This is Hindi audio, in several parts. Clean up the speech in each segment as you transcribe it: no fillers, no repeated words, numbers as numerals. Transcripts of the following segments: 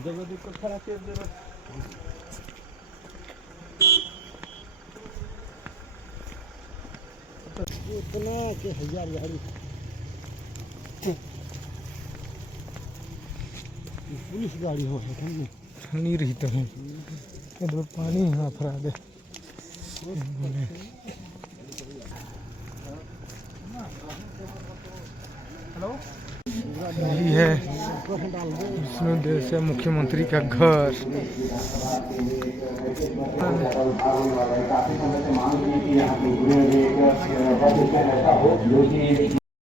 इतना के हजार गाड़ी पुलिस गाड़ी हो नहीं रही तो है इधर पानी यहाँ फरा दे यही है विष्णुदेव से मुख्यमंत्री का घर।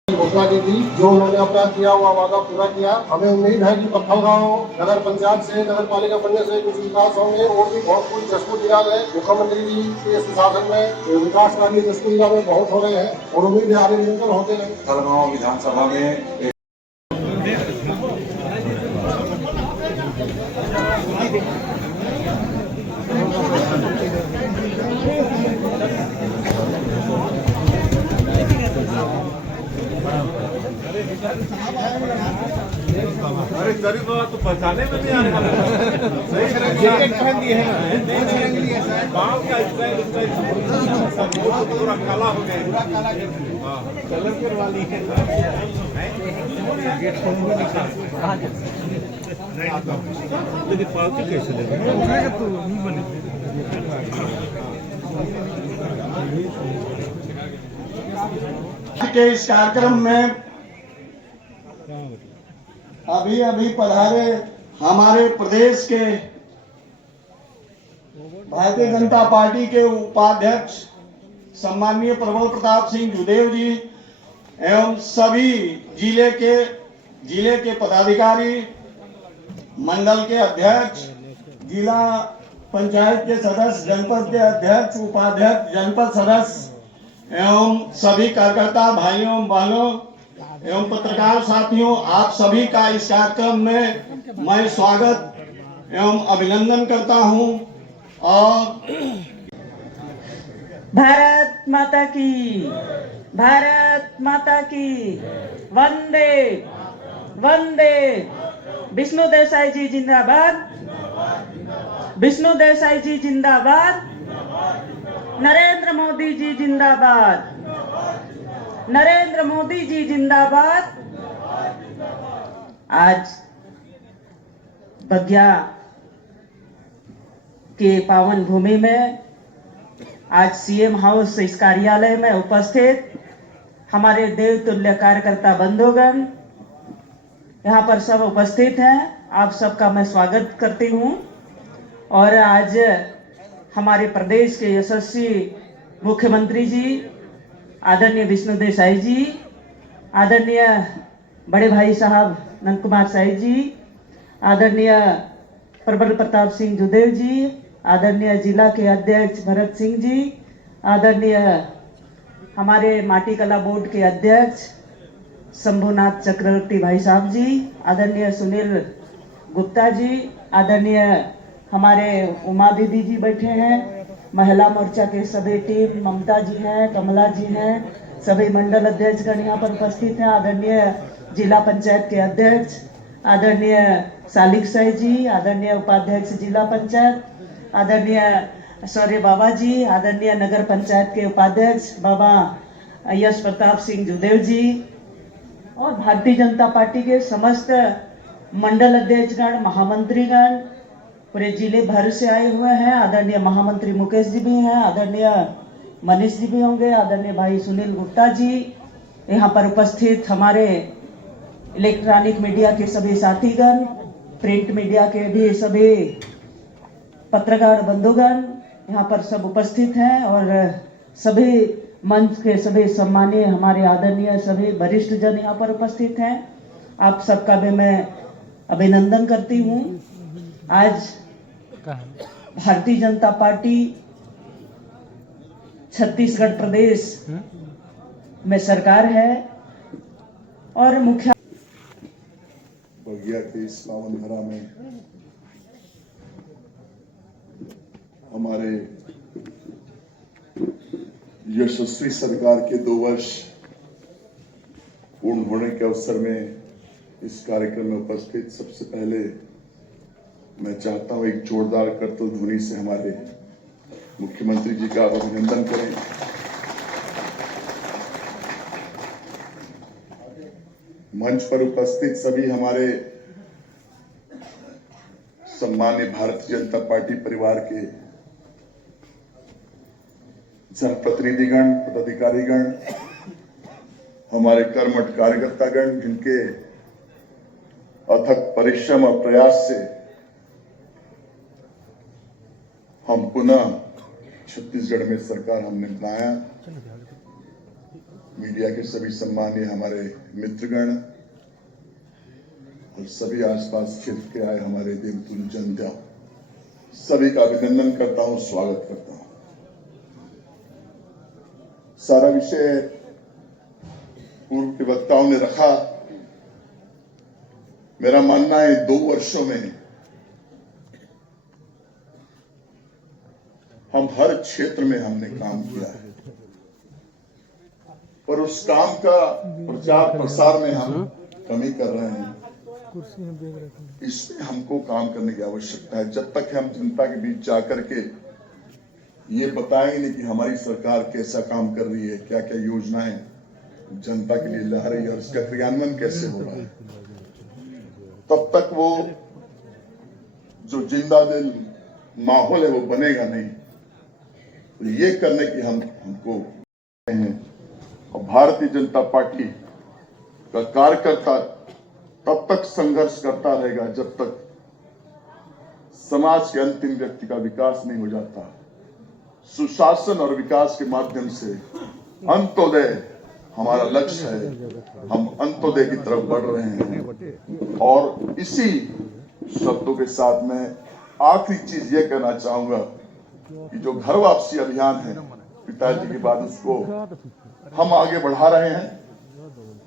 घोषणा की थी, जो उन्होंने अपना किया हुआ वादा पूरा किया। हमें उम्मीद है कि पत्थलगांव नगर पंचायत से, नगर पालिका बनने से कुछ विकास होंगे और भी बहुत कुछ जसपुरिया है। मुख्यमंत्री जी के सुशासन में विकास कार्य जसपुरिया में बहुत हो रहे हैं और उम्मीद है आगे निरंतर होते रहेंगे। पत्थलगांव विधानसभा में अरे गरीब बाबा तो पहचाने में नहीं आने वाला जैकेट पहन दिए है ना गाँव का पूरा काला हो गया कलर करवा ली है लेकिन पालतू कैसे लेगा तो नहीं बने के इस कार्यक्रम में अभी पधारे हमारे प्रदेश के भारतीय जनता पार्टी के उपाध्यक्ष सम्माननीय प्रबल प्रताप सिंह जुदेव जी एवं सभी जिले के पदाधिकारी, मंडल के अध्यक्ष, जिला पंचायत के सदस्य, जनपद के अध्यक्ष, उपाध्यक्ष, जनपद सदस्य एवं सभी कार्यकर्ता भाइयों बहनों एवं पत्रकार साथियों, आप सभी का इस कार्यक्रम में मैं स्वागत एवं अभिनंदन करता हूं। और भारत माता की, भारत माता की, वंदे वंदे। विष्णु देसाई जी जिंदाबाद, विष्णु देसाई जी जिंदाबाद, नरेंद्र मोदी जी जिंदाबाद, नरेंद्र मोदी जी जिंदाबाद। आज बगिया के पावन भूमि में आज सीएम हाउस इस कार्यालय में उपस्थित हमारे देवतुल्य कार्यकर्ता बंधुगण यहाँ पर सब उपस्थित हैं। आप सबका मैं स्वागत करती हूँ। और आज हमारे प्रदेश के यशस्वी मुख्यमंत्री जी आदरणीय विष्णु देसाई जी, आदरणीय बड़े भाई साहब नंद कुमार साहिब जी, आदरणीय प्रबल प्रताप सिंह जुदेव जी, आदरणीय जिला के अध्यक्ष भरत सिंह जी, आदरणीय हमारे माटी कला बोर्ड के अध्यक्ष शंभुनाथ चक्रवर्ती भाई साहब जी, आदरणीय सुनील गुप्ता जी, आदरणीय हमारे उमा दीदी जी बैठे हैं, महिला मोर्चा के सभी टीम, ममता जी हैं, कमला जी हैं, सभी मंडल अध्यक्षगण यहाँ पर उपस्थित हैं, आदरणीय जिला पंचायत के अध्यक्ष आदरणीय सालिक साई जी, आदरणीय उपाध्यक्ष जिला पंचायत आदरणीय सौर्य बाबा जी, आदरणीय नगर पंचायत के उपाध्यक्ष बाबा यश प्रताप सिंह जुदेव जी और भारतीय जनता पार्टी के समस्त मंडल अध्यक्षगण, महामंत्रीगण पूरे जिले भर से आए हुए हैं। आदरणीय महामंत्री मुकेश जी भी हैं, आदरणीय मनीष जी भी होंगे, आदरणीय भाई सुनील गुप्ता जी, यहाँ पर उपस्थित हमारे इलेक्ट्रॉनिक मीडिया के सभी साथीगण, प्रिंट मीडिया के भी सभी पत्रकार बंधुगण यहाँ पर सब उपस्थित हैं और सभी मंच के सभी सम्मानीय हमारे आदरणीय सभी वरिष्ठ जन यहाँ पर उपस्थित हैं। आप सबका भी मैं अभिनंदन करती हूँ। आज भारतीय जनता पार्टी छत्तीसगढ़ प्रदेश में सरकार है और मुख्य बगिया के इस पावन धरा में हमारे यशस्वी सरकार के 2 वर्ष पूर्ण होने के अवसर में इस कार्यक्रम में उपस्थित सबसे पहले मैं चाहता हूं एक जोरदार करतल ध्वनि से हमारे मुख्यमंत्री जी का अभिनंदन करें। मंच पर उपस्थित सभी हमारे सम्मानित भारतीय जनता पार्टी परिवार के जनप्रतिनिधिगण, पदाधिकारीगण, हमारे कर्मठ कार्यकर्तागण, जिनके अथक परिश्रम और प्रयास से हम पुनः छत्तीसगढ़ में सरकार हमने बनाया। मीडिया के सभी सम्मानीय हमारे मित्रगण और सभी आसपास क्षेत्र के आए हमारे देवतुल्य जनता, सभी का अभिनंदन करता हूं, स्वागत करता हूं। सारा विषय पूर्व के वक्ताओं ने रखा। मेरा मानना है 2 वर्षों में हम हर क्षेत्र में हमने काम किया है, पर उस काम का प्रचार प्रसार में हम कमी कर रहे हैं। इसमें हमको काम करने की आवश्यकता है। जब तक हम जनता के बीच जाकर के ये बताएंगे नहीं कि हमारी सरकार कैसा काम कर रही है, क्या क्या योजनाएं जनता के लिए ला रही है और इसका क्रियान्वयन कैसे हो रहा है, तब तक वो जो जिंदा दिल माहौल है वो बनेगा नहीं। तो ये करने की हमको हैं। और भारतीय जनता पार्टी का कार्यकर्ता तब तक संघर्ष करता रहेगा जब तक समाज के अंतिम व्यक्ति का विकास नहीं हो जाता। सुशासन और विकास के माध्यम से अंत्योदय हमारा लक्ष्य है। हम अंत्योदय की तरफ बढ़ रहे हैं। और इसी शब्दों के साथ मैं आखिरी चीज ये कहना चाहूंगा कि जो घर वापसी अभियान है पिताजी के बाद, उसको हम आगे बढ़ा रहे हैं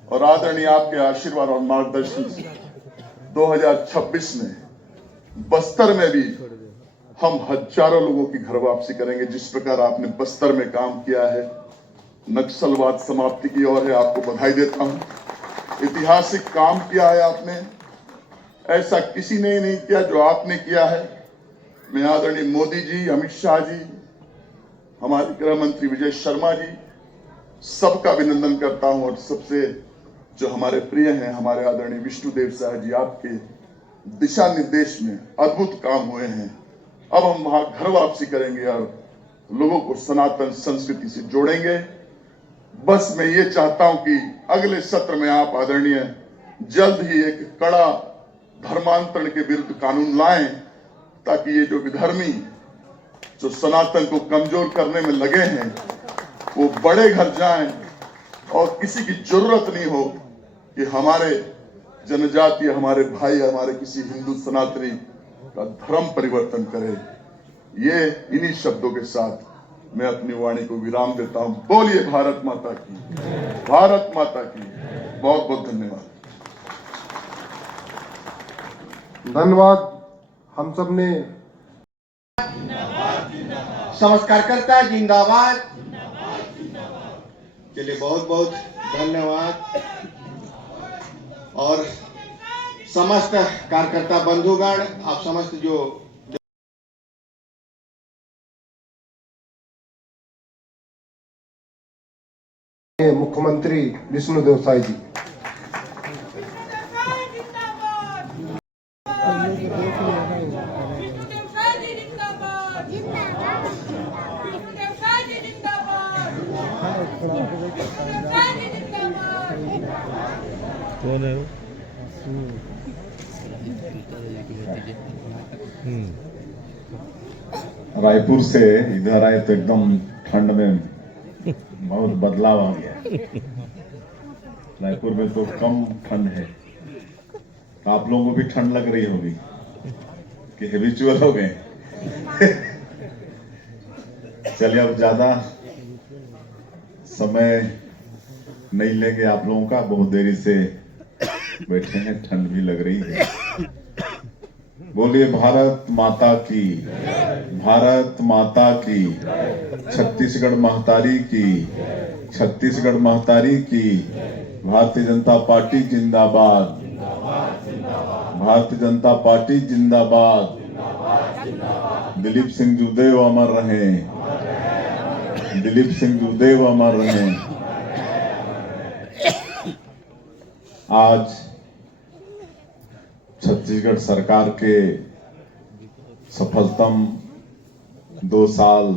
और आदरणीय आपके आशीर्वाद और मार्गदर्शन से 2026 में बस्तर में भी हम हजारों लोगों की घर वापसी करेंगे। जिस प्रकार आपने बस्तर में काम किया है, नक्सलवाद समाप्ति की ओर है, आपको बधाई देता हूं। ऐतिहासिक काम किया है आपने, ऐसा किसी ने नहीं किया जो आपने किया है। मैं आदरणीय मोदी जी, अमित शाह जी, हमारे गृह मंत्री विजय शर्मा जी, सबका अभिनंदन करता हूं। और सबसे जो हमारे प्रिय हैं, हमारे आदरणीय विष्णुदेव शाह जी, आपके दिशा निर्देश में अद्भुत काम हुए हैं। अब हम वहां घर वापसी करेंगे और लोगों को सनातन संस्कृति से जोड़ेंगे। बस मैं ये चाहता हूं कि अगले सत्र में आप आदरणीय जल्द ही एक कड़ा धर्मांतरण के विरुद्ध कानून लाएं, ताकि ये जो विधर्मी जो सनातन को कमजोर करने में लगे हैं वो बड़े घर जाएं और किसी की जरूरत नहीं हो कि हमारे जनजाति, हमारे भाई, हमारे किसी हिंदू सनातनी का धर्म परिवर्तन करे। ये इन्हीं शब्दों के साथ मैं अपनी वाणी को विराम देता हूं। बोलिए भारत माता की, भारत माता की। बहुत बहुत धन्यवाद। धन्यवाद। हम सब ने संस्कारकर्ता जिंदाबाद। चलिए, बहुत बहुत धन्यवाद। और समस्त कार्यकर्ता बंधुगण, आप समस्त जो मुख्यमंत्री विष्णुदेव साई जी। कौन है वो? रायपुर से इधर आए तो एकदम ठंड में बहुत बदलाव आ गया। रायपुर में तो कम ठंड है, तो आप लोगों को भी ठंड लग रही होगी कि हैबिचुअल हो गए। चलिए, अब ज्यादा समय नहीं लेंगे आप लोगों का। बहुत देरी से बैठे हैं, ठंड भी लग रही है। बोलिए भारत माता की, भारत माता की। छत्तीसगढ़ महतारी की, छत्तीसगढ़ महतारी की। भारतीय जनता पार्टी जिंदाबाद, भारतीय जनता पार्टी जिंदाबाद। दिलीप सिंह जूदेव अमर रहे, दिलीप सिंह जूदेव अमर रहे। आज छत्तीसगढ़ सरकार के सफलतम 2 साल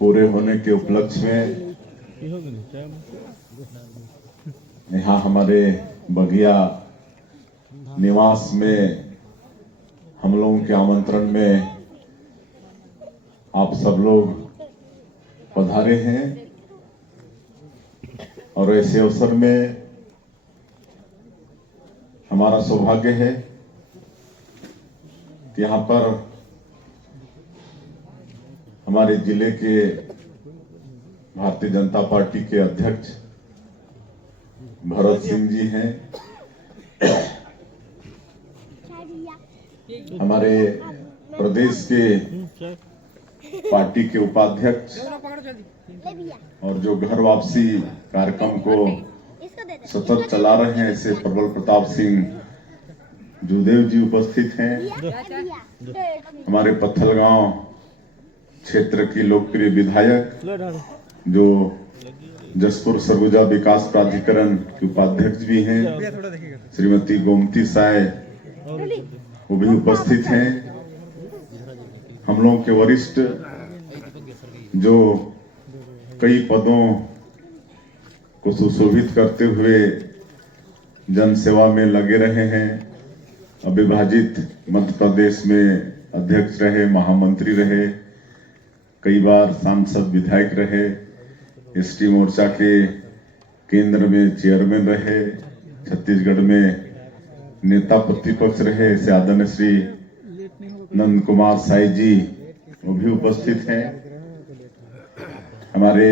पूरे होने के उपलक्ष्य में यहाँ हमारे बगिया निवास में हम लोगों के आमंत्रण में आप सब लोग पधारे हैं और ऐसे अवसर में हमारा सौभाग्य है कि यहाँ पर हमारे जिले के भारतीय जनता पार्टी के अध्यक्ष भरत सिंह जी हैं, हमारे प्रदेश के पार्टी के उपाध्यक्ष और जो घर वापसी कार्यक्रम को सतत चला रहे हैं ऐसे प्रबल प्रताप सिंह जूदेव जी उपस्थित हैं। हमारे पत्थलगांव क्षेत्र की लोकप्रिय विधायक जो जसपुर सरगुजा विकास प्राधिकरण के उपाध्यक्ष भी हैं, श्रीमती गोमती साय, वो भी उपस्थित हैं। हम लोगों के वरिष्ठ जो कई पदों को सुशोभित करते हुए जन सेवा में लगे रहे हैं, अविभाजित मध्य प्रदेश में अध्यक्ष रहे, महामंत्री रहे, कई बार सांसद विधायक रहे, एसटी मोर्चा के केंद्र में चेयरमैन रहे, छत्तीसगढ़ में नेता प्रतिपक्ष रहे, ऐसे आदरणीय श्री नंद कुमार साई जी वो भी उपस्थित हैं। हमारे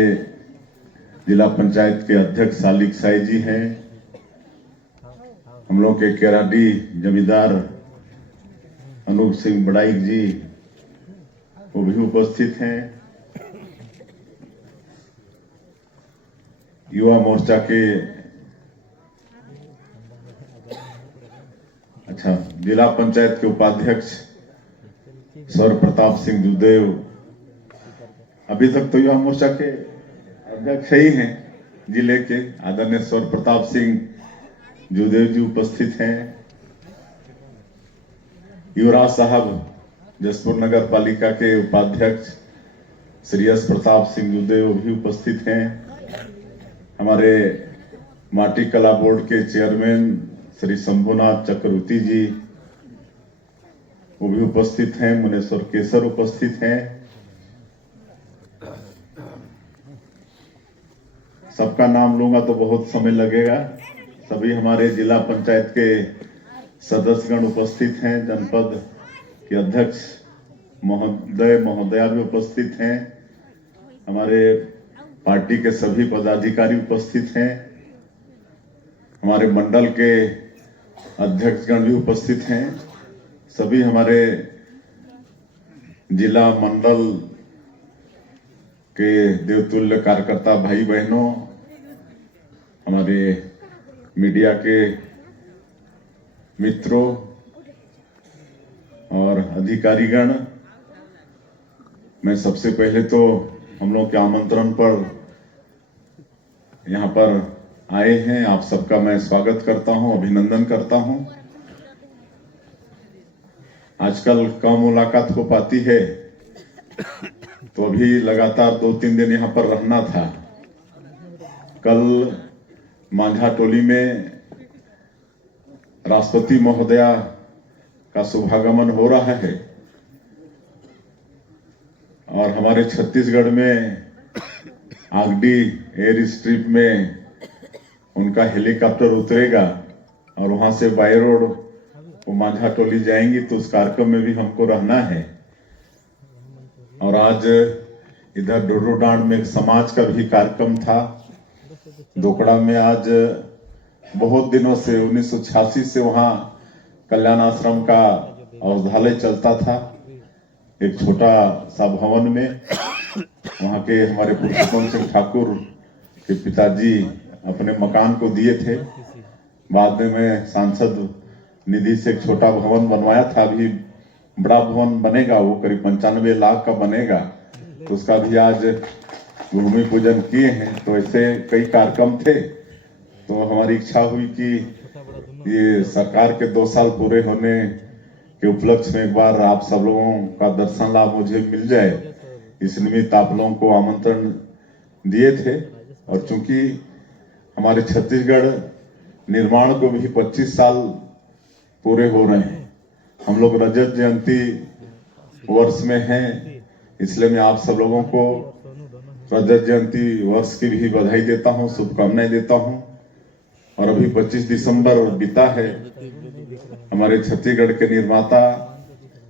जिला पंचायत के अध्यक्ष सालिक साई जी हैं। हम लोग के केराडी जमींदार अनूप सिंह बड़ाइक जी वो भी उपस्थित हैं। युवा मोर्चा के जिला पंचायत के उपाध्यक्ष सौर प्रताप सिंह जूदेव, अभी तक तो युवा मोर्चा के अध्यक्ष ही हैं जिले के, आदरणीय सौर प्रताप सिंह जूदेव जी उपस्थित हैं। युवराज साहब जसपुर नगर पालिका के उपाध्यक्ष श्री एस प्रताप सिंह जूदेव भी उपस्थित हैं। हमारे माटी कला बोर्ड के चेयरमैन श्री शंभुनाथ चक्रवर्ती जी वो भी उपस्थित हैं। मुनेश्वर केसर उपस्थित हैं। सबका नाम लूंगा तो बहुत समय लगेगा। सभी हमारे जिला पंचायत के सदस्यगण उपस्थित हैं। जनपद के अध्यक्ष महोदय महोदया भी उपस्थित हैं। हमारे पार्टी के सभी पदाधिकारी उपस्थित हैं। हमारे मंडल के अध्यक्षगण भी उपस्थित हैं। सभी हमारे जिला मंडल के देवतुल्य कार्यकर्ता भाई बहनों, हमारे मीडिया के मित्रों और अधिकारीगण, मैं सबसे पहले तो हम लोग के आमंत्रण पर यहाँ पर आए हैं, आप सबका मैं स्वागत करता हूं, अभिनंदन करता हूं। आजकल कम मुलाकात हो पाती है, तो अभी लगातार 2-3 दिन यहाँ पर रहना था। कल मांझा टोली में राष्ट्रपति महोदया का शुभागमन हो रहा है और हमारे छत्तीसगढ़ में आगडी एयर स्ट्रिप में उनका हेलीकॉप्टर उतरेगा और वहां से बाय रोड वो मांझा टोली जाएंगी, तो उस कार्यक्रम में भी हमको रहना है। और आज इधर डोडोडांड में समाज का भी कार्यक्रम था। दोकड़ा में आज बहुत दिनों से 1986 से वहां कल्याण आश्रम का औषधालय चलता था, एक छोटा सा भवन में। वहां के हमारे पुरुषोत्तम सिंह ठाकुर के पिताजी अपने मकान को दिए थे। बाद में मैं सांसद निधि से एक छोटा भवन बनवाया था, अभी बड़ा भवन बनेगा, वो करीब 95 लाख का बनेगा, तो उसका भी आज भूमि पूजन किए हैं। तो ऐसे कई कार्यक्रम थे, तो हमारी इच्छा हुई कि ये सरकार के 2 साल पूरे होने के उपलक्ष्य में एक बार आप सब लोगों का दर्शन लाभ मुझे मिल जाए, इस निमित्त आप लोगों को आमंत्रण दिए थे। और चूंकि हमारे छत्तीसगढ़ निर्माण को भी 25 साल पूरे हो रहे हैं, हम लोग रजत जयंती वर्ष में हैं, इसलिए मैं आप सब लोगों को रजत जयंती वर्ष की भी बधाई देता हूं, शुभकामनाएं देता हूं। और अभी 25 दिसंबर बीता है, हमारे छत्तीसगढ़ के निर्माता,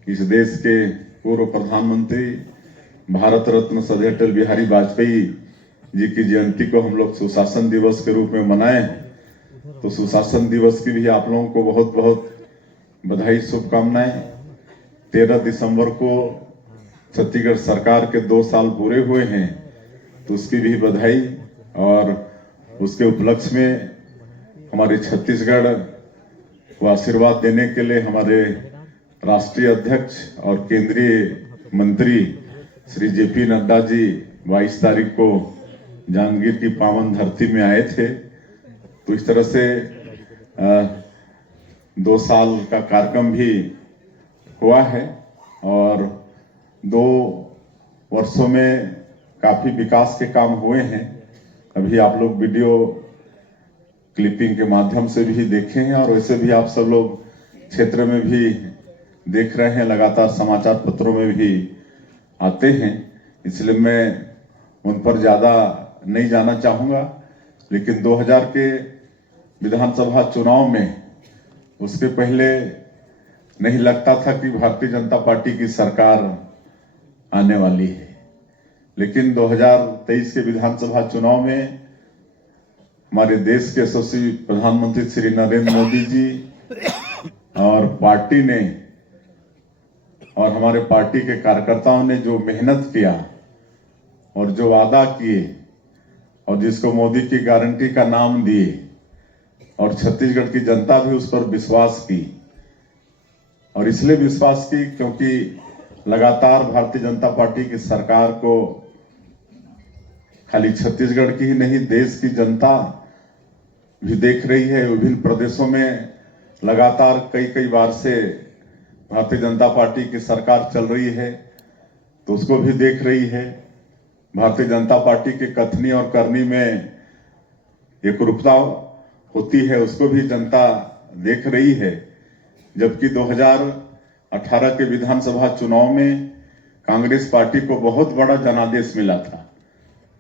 इस देश के पूर्व प्रधानमंत्री, भारत रत्न श्रद्धेय अटल बिहारी वाजपेयी जी की जयंती को हम लोग सुशासन दिवस के रूप में मनाए हैं। तो सुशासन दिवस की भी आप लोगों को बहुत बहुत बधाई, शुभकामनाएं। 13 दिसंबर को छत्तीसगढ़ सरकार के 2 साल पूरे हुए हैं, तो उसकी भी बधाई। और उसके उपलक्ष्य में हमारे छत्तीसगढ़ को आशीर्वाद देने के लिए हमारे राष्ट्रीय अध्यक्ष और केंद्रीय मंत्री श्री JP नड्डा जी 22 तारीख को जहांगीर की पावन धरती में आए थे। तो इस तरह से 2 साल का कार्यक्रम भी हुआ है और 2 वर्षों में काफी विकास के काम हुए हैं। अभी आप लोग वीडियो क्लिपिंग के माध्यम से भी देखे हैं और वैसे भी आप सब लोग क्षेत्र में भी देख रहे हैं, लगातार समाचार पत्रों में भी आते हैं, इसलिए मैं उन पर ज्यादा नहीं जाना चाहूंगा। लेकिन 2000 के विधानसभा चुनाव में, उसके पहले नहीं लगता था कि भारतीय जनता पार्टी की सरकार आने वाली है। लेकिन 2023 के विधानसभा चुनाव में हमारे देश के यशस्वी प्रधानमंत्री श्री नरेंद्र मोदी जी और पार्टी ने और हमारे पार्टी के कार्यकर्ताओं ने जो मेहनत किया और जो वादा किए और जिसको मोदी की गारंटी का नाम दिए, और छत्तीसगढ़ की जनता भी उस पर विश्वास की। और इसलिए विश्वास की क्योंकि लगातार भारतीय जनता पार्टी की सरकार को खाली छत्तीसगढ़ की ही नहीं, देश की जनता भी देख रही है। विभिन्न प्रदेशों में लगातार कई बार से भारतीय जनता पार्टी की सरकार चल रही है, तो उसको भी देख रही है। भारतीय जनता पार्टी के कथनी और करनी में एकरूपता होती है, उसको भी जनता देख रही है। जबकि 2018 के विधानसभा चुनाव में कांग्रेस पार्टी को बहुत बड़ा जनादेश मिला था,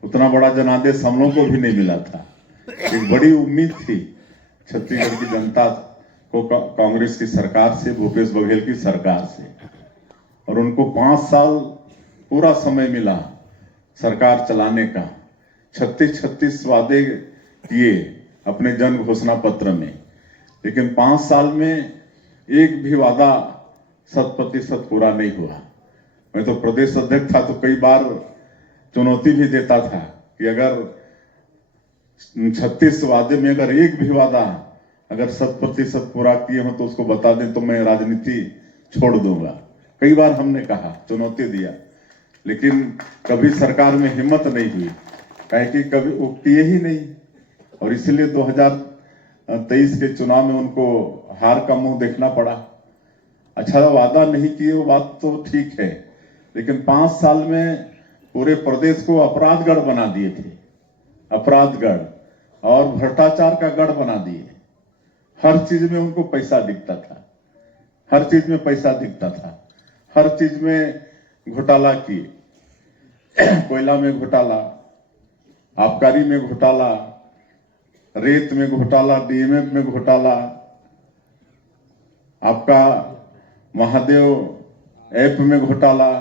उतना बड़ा जनादेश हम लोगों को भी नहीं मिला था। एक बड़ी उम्मीद थी छत्तीसगढ़ की जनता को कांग्रेस की सरकार से, भूपेश बघेल की सरकार से, और उनको 5 साल पूरा समय मिला सरकार चलाने का। 36 वादे किए अपने जन घोषणा पत्र में, लेकिन 5 साल में एक भी वादा 100% पूरा नहीं हुआ। मैं तो प्रदेश अध्यक्ष था, तो कई बार चुनौती भी देता था कि अगर 36 वादे में अगर एक भी वादा अगर 100% पूरा किए हो तो उसको बता दें, तो मैं राजनीति छोड़ दूंगा। कई बार हमने कहा, चुनौती दिया, लेकिन कभी सरकार में हिम्मत नहीं हुई, कहे कि कभी वो किए ही नहीं। और इसलिए 2023 के चुनाव में उनको हार का मुंह देखना पड़ा। अच्छा, वादा नहीं किए वो बात तो ठीक है, लेकिन 5 साल में पूरे प्रदेश को अपराधगढ़ बना दिए थे, अपराधगढ़ और भ्रष्टाचार का गढ़ बना दिए। हर चीज में उनको पैसा दिखता था, हर चीज में पैसा दिखता था, हर चीज में घोटाला किए। कोयला में घोटाला, आबकारी में घोटाला, रेत में घोटाला, DMF में घोटाला, आपका महादेव ऐप में घोटाला,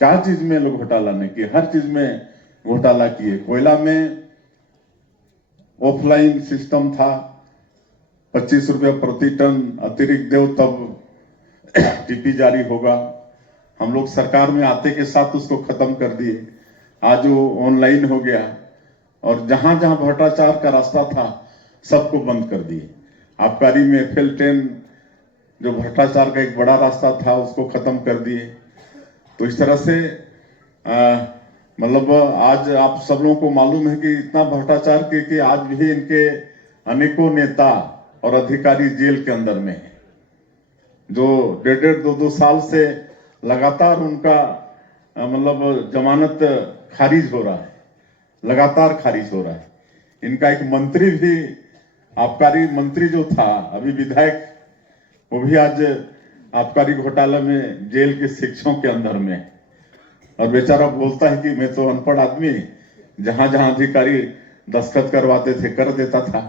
क्या चीज में लोग घोटाला नहीं किए, हर चीज में घोटाला किए। कोयला में ऑफलाइन सिस्टम था, 25 रुपया प्रति टन अतिरिक्त दो तब टीपी जारी होगा। हम लोग सरकार में आते के साथ उसको खत्म कर दिए। आज वो ऑनलाइन हो गया और जहां जहां भ्रष्टाचार का रास्ता था सबको बंद कर दिए। आबकारी में FL10 जो भ्रष्टाचार का एक बड़ा रास्ता था उसको खत्म कर दिए। तो इस तरह से मतलब आज आप सब लोगों को मालूम है कि इतना भ्रष्टाचार कि आज भी इनके अनेकों नेता और अधिकारी जेल के अंदर में है, जो 1.5-2 साल से लगातार उनका मतलब जमानत खारिज हो रहा है, लगातार खारिज हो रहा है। इनका एक मंत्री भी, आबकारी मंत्री जो था अभी विधायक, वो भी आज आबकारी घोटाला में जेल के शिक्षों के अंदर में है। और बेचारा बोलता है कि मैं तो अनपढ़ आदमी, जहां जहां अधिकारी दस्तखत करवाते थे कर देता था।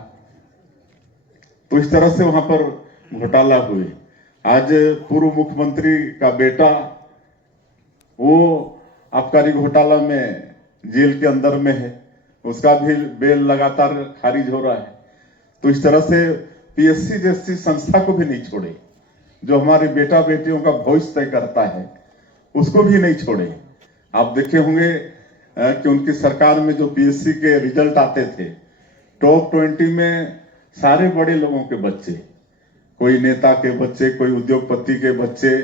तो इस तरह से वहां पर घोटाला हुए। आज पूर्व मुख्यमंत्री का बेटा वो आबकारी घोटाला में जेल के अंदर में है, उसका भी बेल लगातार खारिज हो रहा है। तो इस तरह से पीएससी जैसी संस्था को भी नहीं छोड़े, जो हमारे बेटा बेटियों का भविष्य तय करता है उसको भी नहीं छोड़े। आप देखे होंगे कि उनकी सरकार में जो पीएससी के रिजल्ट आते थे, टॉप 20 में सारे बड़े लोगों के बच्चे, कोई नेता के बच्चे, कोई उद्योगपति के बच्चे,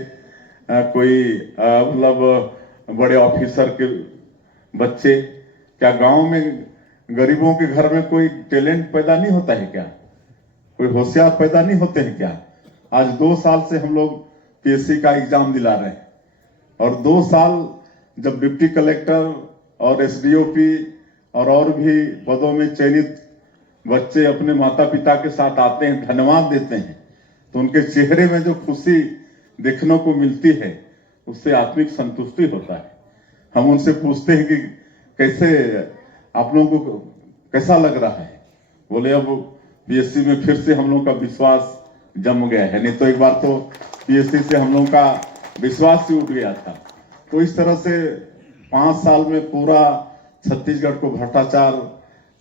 कोई मतलब बड़े ऑफिसर के बच्चे। क्या गांव में गरीबों के घर में कोई टैलेंट पैदा नहीं होता है क्या? कोई होशियार पैदा नहीं होते हैं क्या? आज 2 साल से हम लोग पीएससी का एग्जाम दिला रहे हैं, और 2 साल जब डिप्टी कलेक्टर और एसडीओपी और भी पदों में चयनित बच्चे अपने माता पिता के साथ आते हैं, धन्यवाद देते हैं, तो उनके चेहरे में जो खुशी देखने को मिलती है उससे आत्मिक संतुष्टि होता है। हम उनसे पूछते हैं कि कैसे आप लोगों को कैसा लग रहा है? बोले अब पीएससी में फिर से हम लोगों का विश्वास जम गया है, नहीं तो एक बार तो पीएससी से हम लोगों का विश्वास ही उठ गया था। तो इस तरह से 5 साल में पूरा छत्तीसगढ़ को भ्रष्टाचार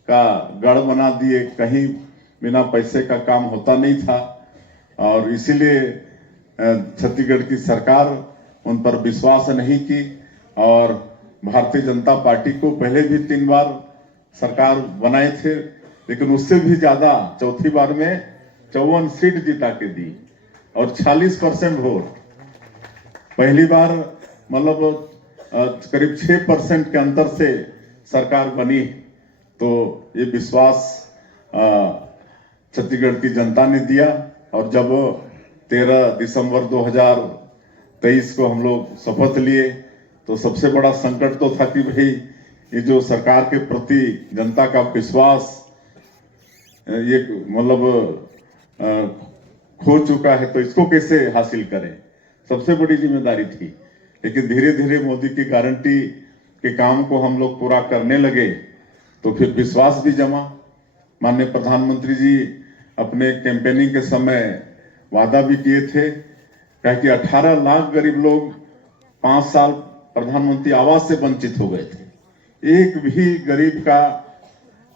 का गढ़ बना दिए, कहीं बिना पैसे का काम होता नहीं था। और इसीलिए छत्तीसगढ़ की सरकार उन पर विश्वास नहीं की, और भारतीय जनता पार्टी को पहले भी 3 बार सरकार बनाए थे, लेकिन उससे भी ज्यादा चौथी बार में 54 सीट जिता के दी और 46% वोट। पहली बार मतलब करीब 6% के अंतर से सरकार बनी। तो ये विश्वास छत्तीसगढ़ की जनता ने दिया। और जब 13 दिसंबर 2023 को हम लोग शपथ लिए, तो सबसे बड़ा संकट तो था कि भाई ये जो सरकार के प्रति जनता का विश्वास ये मतलब खो चुका है, तो इसको कैसे हासिल करें, सबसे बड़ी जिम्मेदारी थी। लेकिन धीरे धीरे मोदी की गारंटी के काम को हम लोग पूरा करने लगे, तो फिर विश्वास भी जमा। माननीय प्रधानमंत्री जी अपने कैंपेनिंग के समय वादा भी किए थे, कहा कि 18 लाख गरीब लोग 5 साल प्रधानमंत्री आवास से वंचित हो गए थे। एक भी गरीब का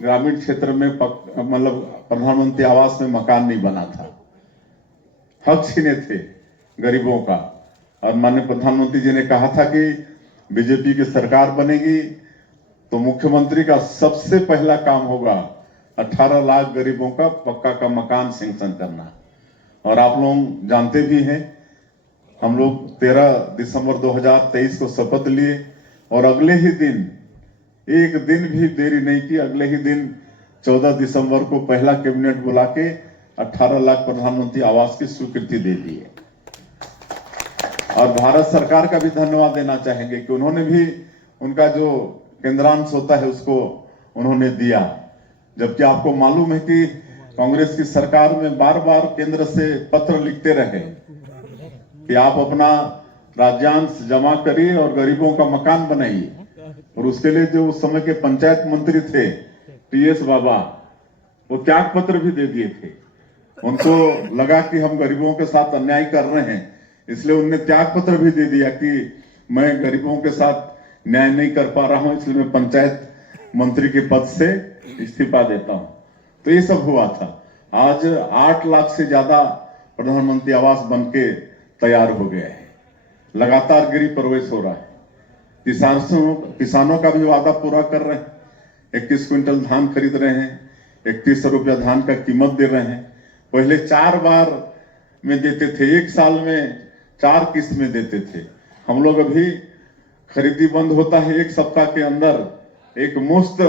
ग्रामीण क्षेत्र में मतलब प्रधानमंत्री आवास में मकान नहीं बना था। हक छीने थे गरीबों का। और माननीय प्रधानमंत्री जी ने कहा था कि बीजेपी की सरकार बनेगी तो मुख्यमंत्री का सबसे पहला काम होगा 18 लाख गरीबों का पक्का का मकान सैंक्शन करना। और आप लोग जानते भी हैं, हम लोग 13 दिसंबर 2023 को शपथ लिए, और अगले ही दिन, एक दिन भी देरी नहीं की, अगले ही दिन 14 दिसंबर को पहला कैबिनेट बुला के 18 लाख प्रधानमंत्री आवास की स्वीकृति दे दी है। और भारत सरकार का भी धन्यवाद देना चाहेंगे कि उन्होंने भी उनका जो केंद्रांश होता है उसको उन्होंने दिया। जबकि आपको मालूम है कि कांग्रेस की सरकार में बार बार केंद्र से पत्र लिखते रहे कि आप अपना राज्यांश जमा करिए और गरीबों का मकान बनाइए। और उसके लिए जो उस समय के पंचायत मंत्री थे टीएस बाबा, वो त्याग पत्र भी दे दिए थे। उनको लगा कि हम गरीबों के साथ अन्याय कर रहे हैं, इसलिए उनने त्याग पत्र भी दे दिया कि मैं गरीबों के साथ न्याय नहीं कर पा रहा हूं, इसलिए मैं पंचायत मंत्री के पद से इस्तीफा देता हूं। तो ये सब हुआ था। आज 8 लाख से ज्यादा प्रधानमंत्री आवास बनके तैयार हो गया है। लगातार गृह प्रवेश हो रहा है। किसानों का भी वादा पूरा कर रहे हैं। 21 क्विंटल धान खरीद रहे हैं, 3100 रुपया धान का कीमत दे रहे हैं। पहले 4 बार में देते थे, एक साल में 4 किस्त में देते थे। हम लोग अभी खरीदी बंद होता है 1 सप्ताह के अंदर एक मुश्त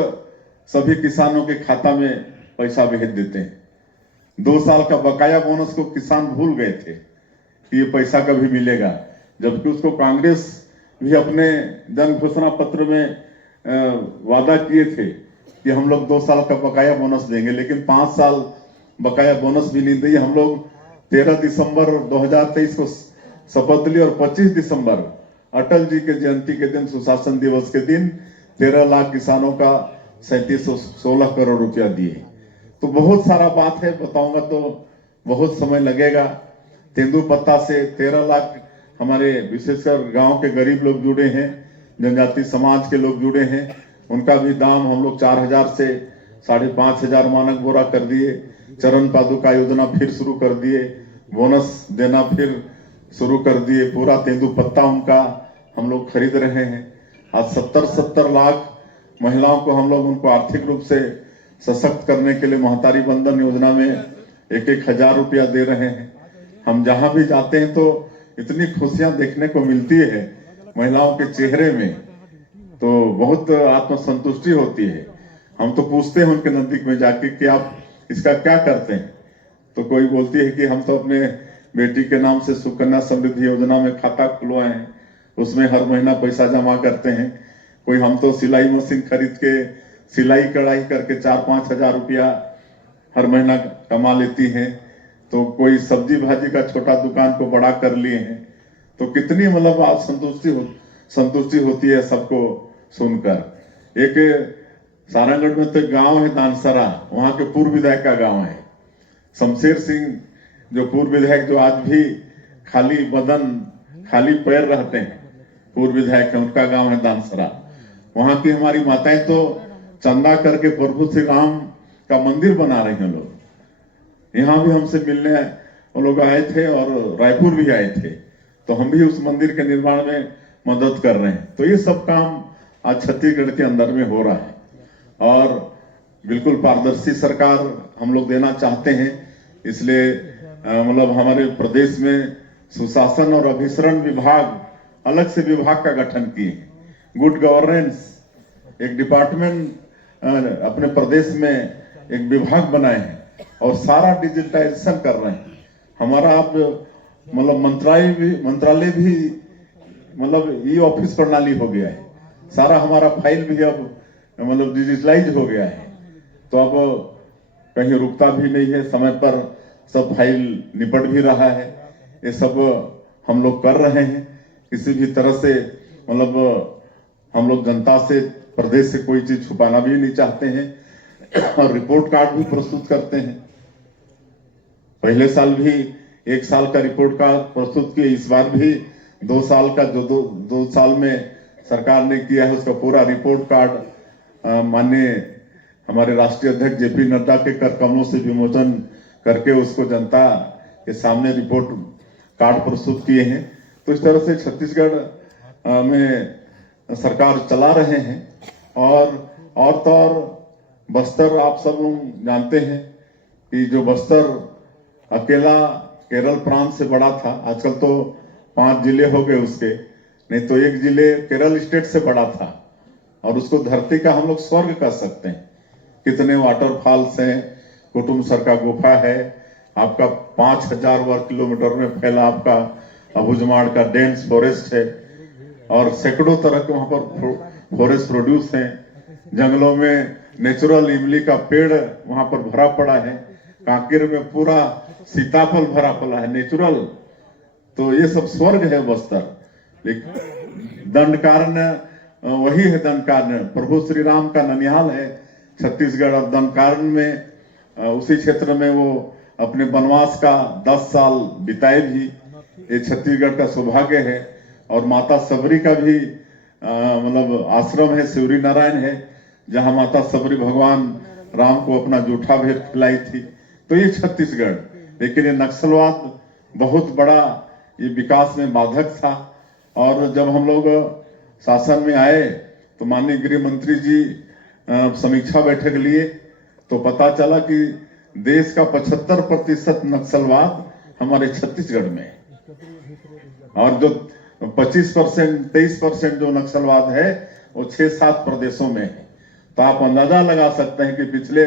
सभी किसानों के खाता में पैसा भेज देते हैं। 2 साल का बकाया बोनस को किसान भूल गए थे कि ये पैसा कभी मिलेगा, जबकि उसको कांग्रेस भी अपने जन घोषणा पत्र में वादा किए थे कि हम लोग 2 साल का बकाया बोनस देंगे, लेकिन 5 साल बकाया बोनस भी नहीं दिए। हम लोग 13 दिसंबर 2023 को शपथ ली और 25 दिसंबर अटल जी के जयंती के दिन, सुशासन दिवस के दिन 13 लाख किसानों का 3716 करोड़ रुपया दिए। तो बहुत सारा बात है, बताऊंगा तो बहुत समय लगेगा। तेंदुपत्ता से 13 लाख हमारे विशेषकर गांव के गरीब लोग जुड़े हैं, जनजाति समाज के लोग जुड़े हैं, उनका भी दाम हम लोग 4000 से 5500 मानक बोरा कर दिए। चरण पादुका योजना फिर शुरू कर दिए, बोनस देना फिर शुरू कर दिए। पूरा तेंदुपत्ता उनका हम लोग खरीद रहे हैं। आज 70 लाख महिलाओं को हम लोग उनको आर्थिक रूप से सशक्त करने के लिए महतारी बंधन योजना में 1-1 हजार रुपया दे रहे हैं। हम जहां भी जाते हैं तो इतनी खुशियां देखने को मिलती है महिलाओं के चेहरे में, तो बहुत आत्मसंतुष्टि होती है। हम तो पूछते हैं उनके नजदीक में जाके कि आप इसका क्या करते हैं, तो कोई बोलती है कि हम तो अपने बेटी के नाम से सुकन्या समृद्धि योजना में खाता खुलवाए हैं, उसमें हर महीना पैसा जमा करते हैं। कोई हम तो सिलाई मशीन खरीद के सिलाई कढ़ाई करके 4-5 हजार रुपया हर महीना कमा लेती हैं। तो कोई सब्जी भाजी का छोटा दुकान को बड़ा कर लिए हैं। तो कितनी मतलब आज संतुष्टि होती है सबको सुनकर। एक सारंगढ़ में तो गांव है दानसरा, वहां के पूर्व विधायक का गांव है। शमशेर सिंह जो पूर्व विधायक, जो आज भी खाली बदन खाली पैर रहते हैं, पूर्व विधायक है, उनका गांव है दानसरा। वहां की हमारी माताएं तो चंदा करके प्रभु श्री राम का मंदिर बना रहे हैं। लोग यहाँ भी हमसे मिलने वो लोग आए थे और रायपुर भी आए थे, तो हम भी उस मंदिर के निर्माण में मदद कर रहे हैं। तो ये सब काम आज छत्तीसगढ़ के अंदर में हो रहा है और बिल्कुल पारदर्शी सरकार हम लोग देना चाहते हैं। इसलिए मतलब हमारे प्रदेश में सुशासन और अभिसरण विभाग, अलग से विभाग का गठन किए। गुड गवर्नेंस एक डिपार्टमेंट अपने प्रदेश में एक विभाग बनाए हैं और सारा डिजिटाइजेशन कर रहे हैं। हमारा आप मतलब मंत्रालय भी मतलब ई ऑफिस प्रणाली हो गया है। सारा हमारा फाइल भी अब मतलब डिजिटलाइज हो गया है, तो अब कहीं रुकता भी नहीं है, समय पर सब फाइल निपट भी रहा है। ये सब हम लोग कर रहे हैं। किसी भी तरह से मतलब हम लोग जनता से, प्रदेश से कोई चीज छुपाना भी नहीं चाहते हैं और रिपोर्ट कार्ड भी प्रस्तुत करते हैं। पहले साल भी 1 साल का रिपोर्ट कार्ड प्रस्तुत किए, इस बार भी 2 साल का, जो 2 साल में सरकार ने किया है उसका पूरा रिपोर्ट कार्ड माननीय हमारे राष्ट्रीय अध्यक्ष जेपी नड्डा के कर कमलों से विमोचन करके उसको जनता के सामने रिपोर्ट कार्ड प्रस्तुत किए हैं। तो इस तरह से छत्तीसगढ़ में सरकार चला रहे हैं। और तो और बस्तर आप सब लोग जानते हैं कि जो बस्तर अकेला केरल प्रांत से बड़ा था, आजकल तो 5 जिले हो गए उसके, नहीं तो 1 जिले केरल स्टेट से बड़ा था और उसको धरती का हम लोग स्वर्ग कह सकते हैं। कितने वाटरफॉल्स हैं, कुटुमसर का गुफा है, आपका 5000 वर्ग किलोमीटर में फैला आपका अबुझमाड़ का डेंस फॉरेस्ट है और सैकड़ों तरह के वहां पर फॉरेस्ट प्रोड्यूस हैं। जंगलों में नेचुरल इमली का पेड़ वहां पर भरा पड़ा है। कांकेर में पूरा सीताफल भरा पड़ा है नेचुरल। तो ये सब स्वर्ग है बस्तर। लेकिन दंडकारण्य वही है, दंडकारण्य प्रभु श्री राम का ननिहाल है छत्तीसगढ़। और दंडकारण्य में उसी क्षेत्र में वो अपने वनवास का 10 साल बिताए भी। ये छत्तीसगढ़ का सौभाग्य है। और माता सबरी का भी मतलब आश्रम है, शिवरी नारायण है, जहां माता सबरी भगवान राम को अपना जूठा भेंट खिलाई थी। तो ये छत्तीसगढ़, लेकिन ये नक्सलवाद बहुत बड़ा ये विकास में बाधक था। और जब हम लोग शासन में आए तो माननीय गृह मंत्री जी समीक्षा बैठक लिए तो पता चला कि देश का 75% नक्सलवाद हमारे छत्तीसगढ़ में, और जो 25% 23% जो नक्सलवाद है वो 6-7 प्रदेशों में है। तो आप अंदाजा लगा सकते हैं कि पिछले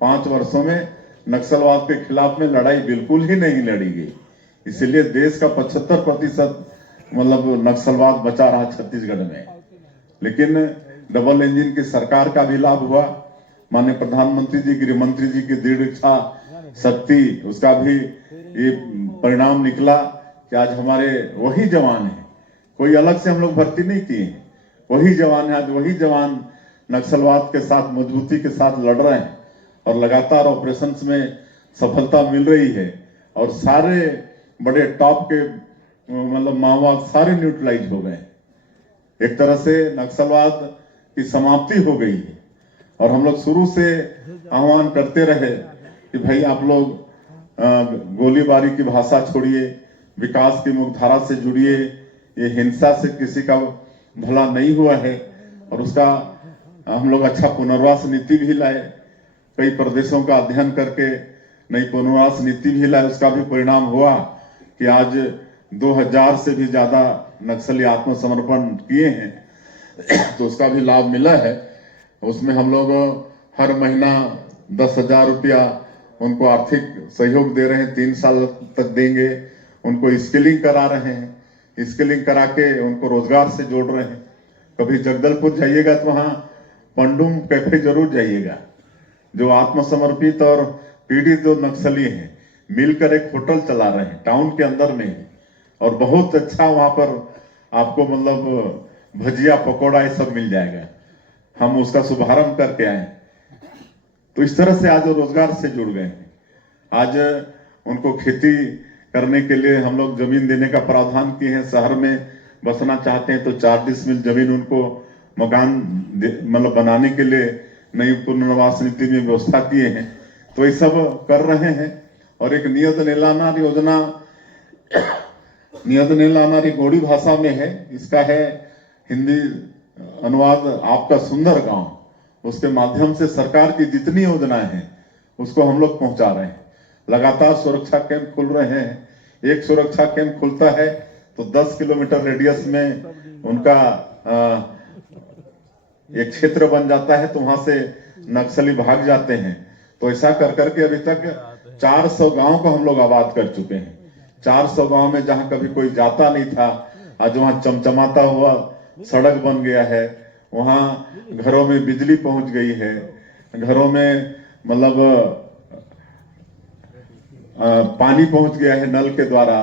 5 वर्षों में नक्सलवाद के खिलाफ में लड़ाई बिल्कुल ही नहीं लड़ी गई। इसलिए देश का 75% मतलब नक्सलवाद बचा रहा छत्तीसगढ़ में। लेकिन डबल इंजन की सरकार का भी लाभ हुआ, माननीय प्रधानमंत्री जी, गृह मंत्री जी की दृढ़ इच्छा शक्ति, उसका भी ये परिणाम निकला कि आज हमारे वही जवान हैं, कोई अलग से हम लोग भर्ती नहीं किए, वही जवान है, आज वही जवान नक्सलवाद के साथ मजबूती के साथ लड़ रहे हैं और लगातार ऑपरेशंस में सफलता मिल रही है और सारे बड़े टॉप के मतलब माओवाद सारे न्यूट्रलाइज हो गए। एक तरह से नक्सलवाद की समाप्ति हो गई है और हम लोग शुरू से आह्वान करते रहे कि भाई आप लोग गोलीबारी की भाषा छोड़िए, विकास की मुख्यधारा से जुड़िए, ये हिंसा से किसी का भला नहीं हुआ है और उसका हम लोग अच्छा पुनर्वास नीति भी लाए, कई प्रदेशों का अध्ययन करके नई पुनर्वास नीति भी लाए। उसका भी परिणाम हुआ कि आज 2000 से भी ज्यादा नक्सली आत्मसमर्पण किए हैं, तो उसका भी लाभ मिला है। उसमें हम लोग हर महीना 10,000 रुपया उनको आर्थिक सहयोग दे रहे हैं, 3 साल तक देंगे। उनको स्किलिंग करा रहे हैं, स्किलिंग करा के उनको रोजगार से जोड़ रहे हैं। कभी जगदलपुर जाइएगा तो वहाँ पंडुम कैफे जरूर जाइएगा, जो आत्मसमर्पित और पीड़ित जो नक्सली हैं मिलकर एक होटल चला रहे हैं टाउन के अंदर में ही, और बहुत अच्छा वहां पर आपको मतलब भजिया पकौड़ा ये सब मिल जाएगा। हम उसका शुभारंभ करके आए, तो इस तरह से आज रोजगार से जुड़ गए हैं। आज उनको खेती करने के लिए हम लोग जमीन देने का प्रावधान किए हैं। शहर में बसना चाहते हैं तो 4 डिसमिल जमीन उनको मकान मतलब बनाने के लिए नई पुनर्वास नीति में व्यवस्था किए हैं। तो ये सब कर रहे हैं। और एक नियत नीलानारी गोड़ी भाषा में है, इसका है हिंदी अनुवाद आपका सुंदर गांव। उसके माध्यम से सरकार की जितनी योजनाएं हैं उसको हम लोग पहुंचा रहे हैं। लगातार सुरक्षा कैंप खुल रहे हैं। एक सुरक्षा कैंप खुलता है तो 10 किलोमीटर रेडियस में उनका एक क्षेत्र बन जाता है, तो वहां से नक्सली भाग जाते हैं। तो ऐसा कर करके अभी तक 400 गांव को हम लोग आबाद कर चुके हैं। 400 गांव में जहां कभी कोई जाता नहीं था, आज वहां चमचमाता हुआ सड़क बन गया है, वहां घरों में बिजली पहुंच गई है, घरों में मतलब पानी पहुंच गया है नल के द्वारा,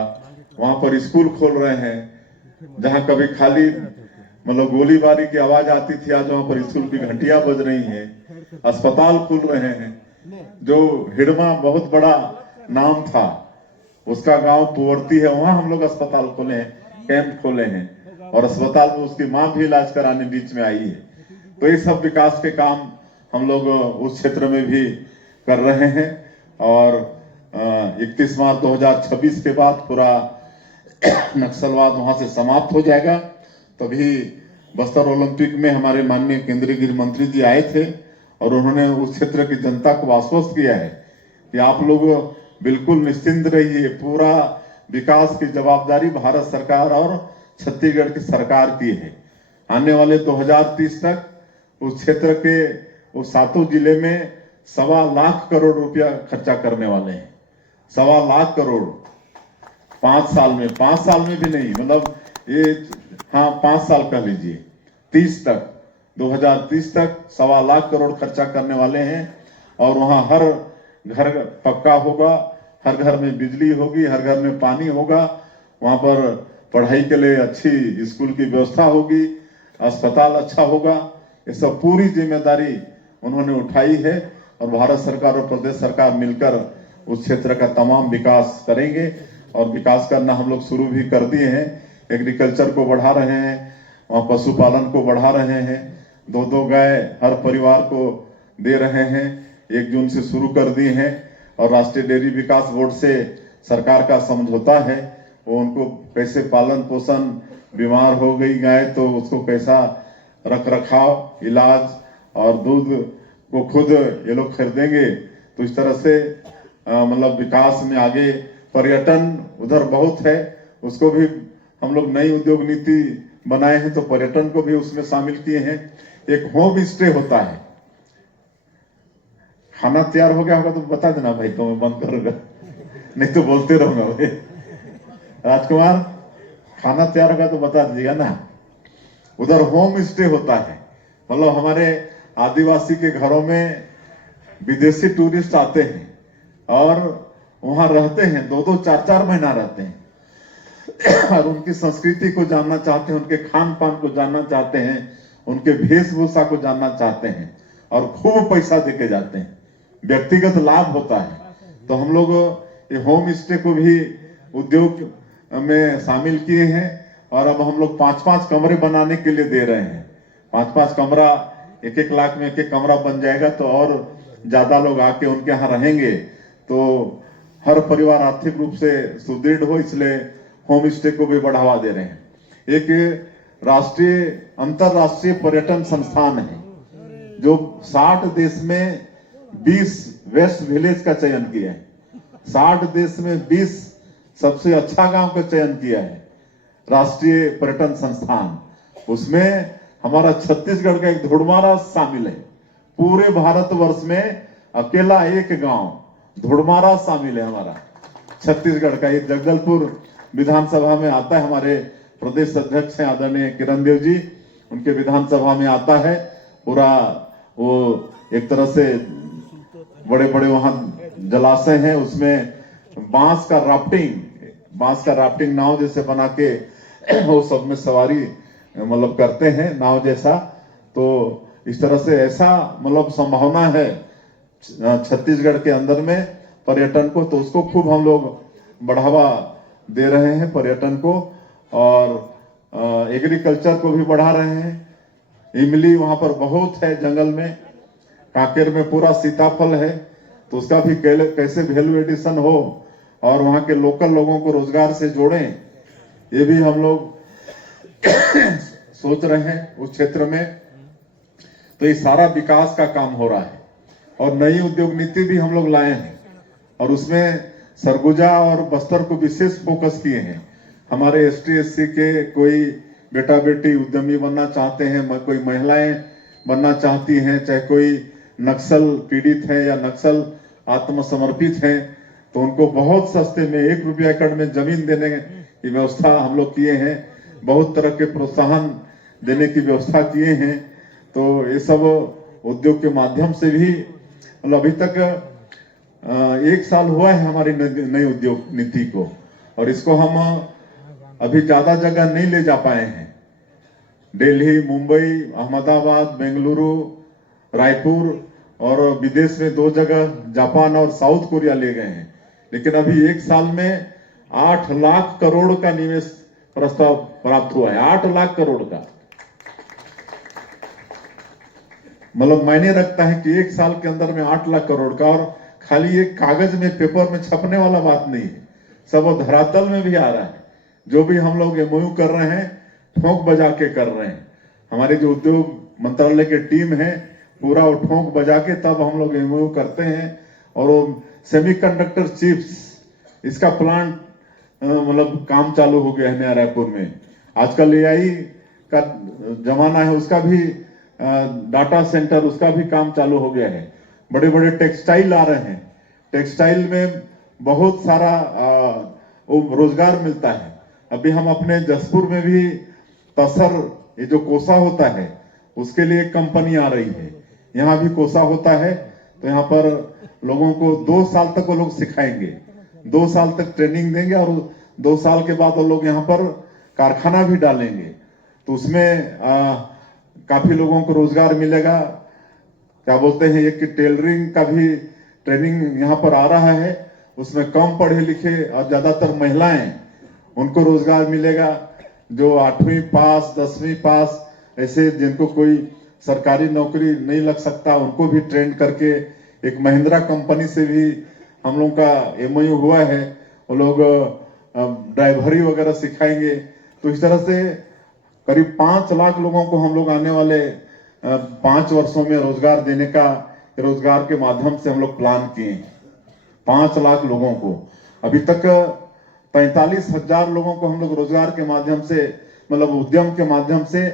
वहां पर स्कूल खोल रहे हैं। जहां कभी खाली मतलब गोलीबारी की आवाज आती थी, आज वहां पर स्कूल की घंटियां बज रही हैं, अस्पताल खुल रहे हैं। जो हिडमा बहुत बड़ा नाम था, उसका गांव पुवर्ती है, वहां हम लोग अस्पताल खोले हैं, कैंप खोले हैं, और अस्पताल में उसकी मां भी इलाज कराने बीच में आई है। तो ये सब विकास के काम हम लोग उस क्षेत्र में भी कर रहे हैं। और 31 मार्च 2026 के बाद पूरा नक्सलवाद वहां से समाप्त हो जाएगा। तभी बस्तर ओलंपिक में हमारे माननीय केंद्रीय गृह मंत्री जी आए थे और उन्होंने उस क्षेत्र की जनता को आश्वस्त किया है कि आप लोग बिल्कुल निश्चिंत रहिए, पूरा विकास की जवाबदारी भारत सरकार और छत्तीसगढ़ की सरकार की है। आने वाले 2030 तक उस क्षेत्र के उस 7 जिले में 1.25 लाख करोड़ रुपया खर्चा करने वाले हैं। 1.25 लाख करोड़ 5 साल में, 5 साल में भी नहीं, मतलब ये 5 साल कह लीजिए, 30 तक 2030 तक 1.25 लाख करोड़ खर्चा करने वाले हैं। और वहां हर घर पक्का होगा, हर घर में बिजली होगी, हर घर में पानी होगा, वहां पर पढ़ाई के लिए अच्छी स्कूल की व्यवस्था होगी, अस्पताल अच्छा होगा। ये सब पूरी जिम्मेदारी उन्होंने उठाई है और भारत सरकार और प्रदेश सरकार मिलकर उस क्षेत्र का तमाम विकास करेंगे। और विकास करना हम लोग शुरू भी कर दिए हैं। एग्रीकल्चर को बढ़ा रहे हैं, वहाँ पशुपालन को बढ़ा रहे हैं, 2-2 गाय हर परिवार को दे रहे हैं, 1 जून से शुरू कर दिए हैं। और राष्ट्रीय डेयरी विकास बोर्ड से सरकार का समझौता है, वो उनको कैसे पालन पोषण, बीमार हो गई गाय तो उसको कैसा रख रखाव, इलाज और दूध को खुद ये लोग खरीदेंगे। तो इस तरह से मतलब विकास में आगे पर्यटन उधर बहुत है, उसको भी हम लोग नई उद्योग नीति बनाए हैं, तो पर्यटन को भी उसमें शामिल किए हैं। एक होम स्टे होता है। खाना तैयार हो गया होगा तो बता देना भाई, तो मैं बंद करूंगा, नहीं तो बोलते रहूंगा भाई। राजकुमार, खाना तैयार होगा तो बता दीजिएगा ना। उधर होम स्टे होता है, मतलब हमारे आदिवासी के घरों में विदेशी टूरिस्ट आते हैं और वहां रहते हैं, 2-2, 4-4 महीना रहते हैं और उनकी संस्कृति को जानना चाहते हैं, उनके खान पान को जानना चाहते हैं, उनके वेशभूषा को जानना चाहते हैं और खूब पैसा देके जाते हैं। व्यक्तिगत लाभ होता है। तो हम लोग ये होम स्टे को भी उद्योग में शामिल किए हैं और अब हम लोग 5-5 कमरे बनाने के लिए दे रहे हैं। 5-5 कमरा, 1-1 लाख में 1-1 कमरा बन जाएगा, तो और ज्यादा लोग आके उनके यहाँ रहेंगे तो हर परिवार आर्थिक रूप से सुदृढ़ हो, इसलिए होम स्टे को भी बढ़ावा दे रहे हैं। एक राष्ट्रीय अंतरराष्ट्रीय पर्यटन संस्थान है जो 60 देश में 20 वेस्ट विलेज का चयन किया है। 60 देश में 20 सबसे अच्छा गांव का चयन किया है राष्ट्रीय पर्यटन संस्थान। उसमें हमारा छत्तीसगढ़ का एक धुड़मारा शामिल है। पूरे भारतवर्ष में अकेला एक गांव धुड़मारा शामिल है हमारा छत्तीसगढ़ का। ये जगदलपुर विधानसभा में आता है। हमारे प्रदेश अध्यक्ष हैं आदरणीय किरण देव जी, उनके विधानसभा में आता है। पूरा वो एक तरह से बड़े बड़े वहां जलाशय हैं, उसमें बांस का राफ्टिंग नाव जैसे बना के वो सब में सवारी मतलब करते हैं नाव जैसा। तो इस तरह से ऐसा मतलब संभावना है छत्तीसगढ़ के अंदर में पर्यटन को, तो उसको खूब हम लोग बढ़ावा दे रहे हैं पर्यटन को। और एग्रीकल्चर को भी बढ़ा रहे हैं। इमली वहां पर बहुत है जंगल में, कांकेर में पूरा सीताफल है, तो उसका भी कैसे वैल्यू एडिशन हो और वहां के लोकल लोगों को रोजगार से जोड़ें, ये भी हम लोग सोच रहे हैं उस क्षेत्र में। तो ये सारा विकास का काम हो रहा है और नई उद्योग नीति भी हम लोग लाए हैं और उसमें सरगुजा और बस्तर को विशेष फोकस किए हैं। हमारे ST/SC के कोई बेटा बेटी उद्यमी बनना चाहते हैं, कोई महिलाएं बनना चाहती हैं, चाहे कोई नक्सल पीड़ित है या नक्सल आत्मसमर्पित हैं, तो उनको बहुत सस्ते में 1 रुपया एकड़ में जमीन देने की व्यवस्था हम लोग किए हैं। बहुत तरह के प्रोत्साहन देने की व्यवस्था किए हैं। तो ये सब उद्योग के माध्यम से भी मतलब अभी तक 1 साल हुआ है हमारी नई उद्योग नीति को, और इसको हम अभी ज्यादा जगह नहीं ले जा पाए हैं। दिल्ली, मुंबई, अहमदाबाद, बेंगलुरु, रायपुर और विदेश में 2 जगह जापान और साउथ कोरिया ले गए हैं। लेकिन अभी 1 साल में 8 लाख करोड़ का निवेश प्रस्ताव प्राप्त हुआ है। 8 लाख करोड़ का मतलब मायने रखता है कि 1 साल के अंदर में 8 लाख करोड़ का। और खाली एक कागज में पेपर में छपने वाला बात नहीं है, सब धरातल में भी आ रहा है। जो भी हम लोग MOU कर रहे हैं ठोंक बजा के कर रहे हैं। हमारे जो उद्योग मंत्रालय के टीम है पूरा वो ठोंक बजा के तब हम लोग MOU करते हैं। और वो सेमीकंडक्टर चिप्स इसका प्लांट मतलब काम चालू हो गया है नया रायपुर में। आजकल AI का जमाना है, उसका भी डाटा सेंटर उसका भी काम चालू हो गया है। बड़े बड़े टेक्सटाइल आ रहे हैं, टेक्सटाइल में बहुत सारा रोजगार मिलता है। अभी हम अपने जसपुर में भी तसर ये जो कोसा होता है उसके लिए एक कंपनी आ रही है। यहाँ भी कोसा होता है, तो यहाँ पर लोगों को 2 साल तक वो लोग सिखाएंगे, 2 साल तक ट्रेनिंग देंगे और 2 साल के बाद वो लोग यहाँ पर कारखाना भी डालेंगे। तो उसमें काफी लोगों को रोजगार मिलेगा। क्या बोलते हैं, एक टेलरिंग का भी ट्रेनिंग यहाँ पर आ रहा है, उसमें कम पढ़े लिखे और ज्यादातर महिलाएं, उनको रोजगार मिलेगा। जो 8वीं पास 10वीं पास ऐसे जिनको कोई सरकारी नौकरी नहीं लग सकता, उनको भी ट्रेन करके एक महिंद्रा कंपनी से भी हम लोग का MOU हुआ है। वो लोग ड्राइवरी वगैरह सिखाएंगे। तो इस तरह से करीब 5 लाख लोगों को हम लोग आने वाले 5 वर्षों में रोजगार देने का, रोजगार के माध्यम से हम लोग प्लान किए हैं 5 लाख लोगों को। अभी तक 45,000 लोगों को हम लोग रोजगार के माध्यम से, मतलब उद्यम के माध्यम से,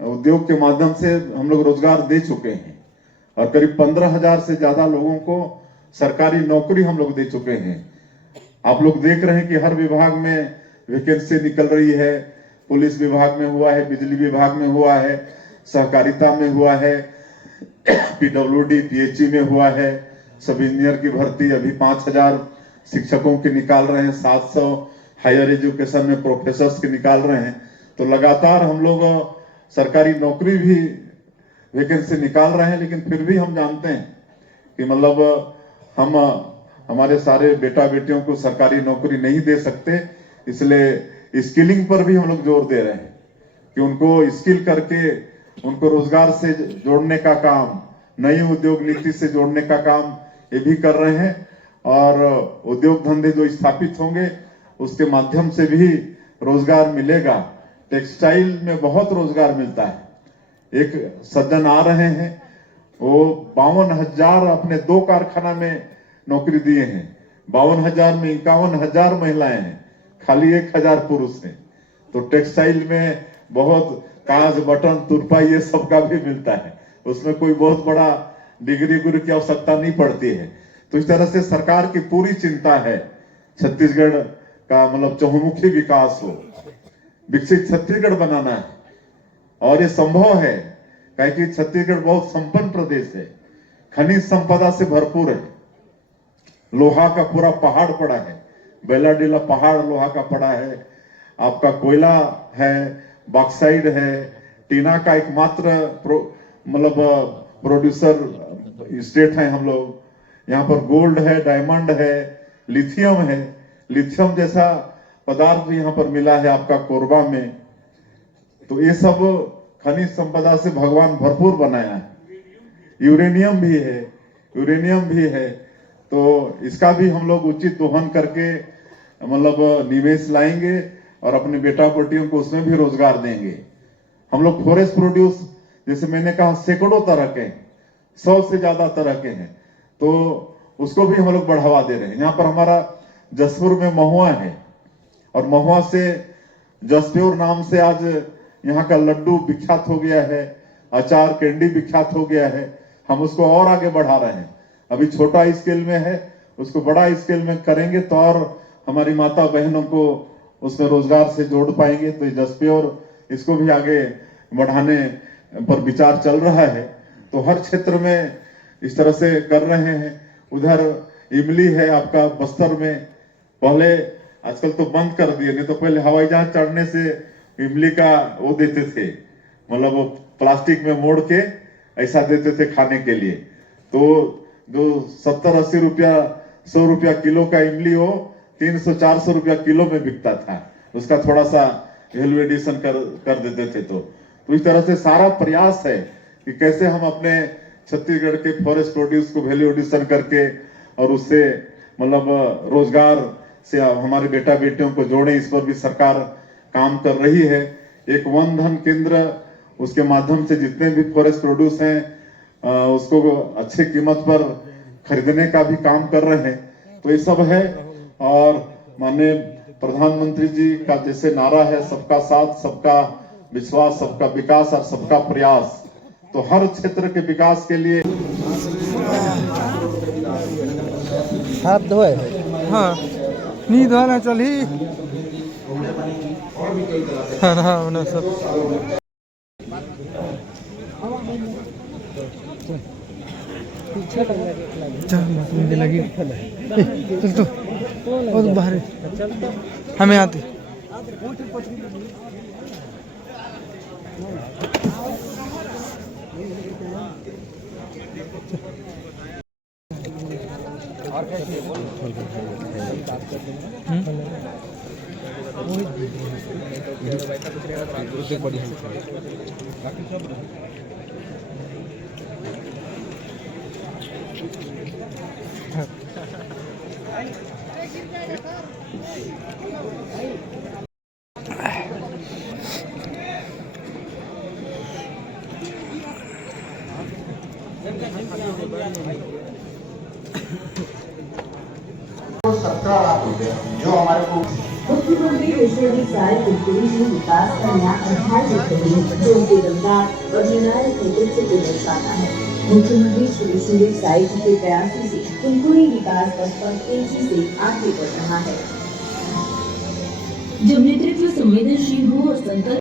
उद्योग के माध्यम से हम लोग रोजगार दे चुके हैं और करीब 15,000 से ज्यादा लोगों को सरकारी नौकरी हम लोग दे चुके हैं। आप लोग देख रहे हैं कि हर विभाग में वैकेंसी निकल रही है। पुलिस विभाग में हुआ है, बिजली विभाग में हुआ है, सहकारिता में हुआ है, पीडब्ल्यूडी पीएचई में हुआ है, सब इंजीनियर की भर्ती अभी 5,000 शिक्षकों की निकाल रहे हैं, 700 हायर एजुकेशन में प्रोफेसर्स की निकाल रहे हैं। तो लगातार हम लोग सरकारी नौकरी भी वैकेंसी निकाल रहे हैं, लेकिन फिर भी हम जानते हैं कि मतलब हम हमारे सारे बेटा बेटियों को सरकारी नौकरी नहीं दे सकते, इसलिए स्किलिंग पर भी हम लोग जोर दे रहे हैं कि उनको स्किल करके उनको रोजगार से जोड़ने का काम, नई उद्योग नीति से जोड़ने का काम ये भी कर रहे हैं और उद्योग धंधे जो स्थापित होंगे उसके माध्यम से भी रोजगार मिलेगा। टेक्सटाइल में बहुत रोजगार मिलता है। एक सज्जन आ रहे हैं, वो 52,000 अपने 2 कारखाना में नौकरी दिए हैं। 52,000 में 51,000 महिलाएं हैं, खाली 1,000 पुरुष हैं। तो टेक्सटाइल में बहुत कांच, बटन, तुरपा ये सब का भी मिलता है, उसमें कोई बहुत बड़ा डिग्री गुरु की आवश्यकता नहीं पड़ती है। तो इस तरह से सरकार की पूरी चिंता है छत्तीसगढ़ का मतलब चहुमुखी विकास हो, विकसित छत्तीसगढ़ बनाना है और ये संभव है क्योंकि छत्तीसगढ़ बहुत संपन्न प्रदेश है, खनिज संपदा से भरपूर है। लोहा का पूरा पहाड़ पड़ा है, बेलाडीला पहाड़ लोहा का पड़ा है, आपका कोयला है, बॉक्साइड है, टीना का एकमात्र मतलब प्रोड्यूसर स्टेट है हम लोग। यहाँ पर गोल्ड है, डायमंड है, लिथियम है, लिथियम जैसा पदार्थ भी यहाँ पर मिला है आपका कोरबा में। तो ये सब खनिज संपदा से भगवान भरपूर बनाया है। यूरेनियम भी है, यूरेनियम भी है, तो इसका भी हम लोग उचित दोहन करके मतलब निवेश लाएंगे और अपने बेटा बेटियों को उसमें भी रोजगार देंगे। हम लोग फॉरेस्ट प्रोड्यूस, जैसे मैंने कहा, सैकड़ों तरह के, 100 से ज्यादा तरह के हैं, तो उसको भी हम लोग बढ़ावा दे रहे हैं। यहाँ पर हमारा जसपुर में महुआ है और महुआ से जसप्योर नाम से आज यहाँ का लड्डू विख्यात हो गया है, अचार कैंडी विख्यात हो गया है। हम उसको और आगे बढ़ा रहे हैं। अभी छोटा स्केल में है, उसको बड़ा स्केल में करेंगे तो और हमारी माता बहनों को उसमें रोजगार से जोड़ पाएंगे। तो जसप्योर इसको भी आगे बढ़ाने पर विचार चल रहा है। तो हर क्षेत्र में इस तरह से कर रहे हैं। उधर इमली है आपका बस्तर में, पहले आजकल तो बंद कर दिए, नहीं तो पहले हवाई जहाज चढ़ने से इमली का वो देते थे, मतलब वो प्लास्टिक में मोड़ के ऐसा देते थे खाने के लिए। तो जो 70-80 रुपया 100 रुपया किलो का इमली हो 300-400 रुपया किलो में बिकता था, उसका थोड़ा सा वैल्यू एडिशन कर देते थे। तो इस तरह से सारा प्रयास है कि कैसे हम अपने छत्तीसगढ़ के फॉरेस्ट प्रोड्यूस को वैल्यू एडिशन करके और उससे मतलब रोजगार से हमारे बेटा बेटियों को जोड़े। इस पर भी सरकार काम कर रही है। एक वन धन केंद्र, उसके माध्यम से जितने भी फॉरेस्ट प्रोड्यूस हैं उसको अच्छे कीमत पर खरीदने का भी काम कर रहे हैं। तो ये सब है। और माननीय प्रधानमंत्री जी का जैसे नारा है, सबका साथ, सबका विश्वास, सबका विकास और सबका प्रयास, तो हर क्षेत्र के विकास के लिए हाथ धोए। हाँ, नींद आना चली खाना वाना सब। चल मुझे लगी चल तो और बाहर हमें आते सरकार जमनेश्वरी साय कुलपुरी जी विकास का नया अध्याय लिख रही है, जो उनके दमदार और निर्णायक नेतृत्व को दर्शाता है। मुख्यमंत्री श्री सुरेश साय जी के प्रयासों से कुलपुरी विकास पथ पर तेजी से आगे बढ़ रहा है। जब नेतृत्व संवेदनशील हो और संकल्प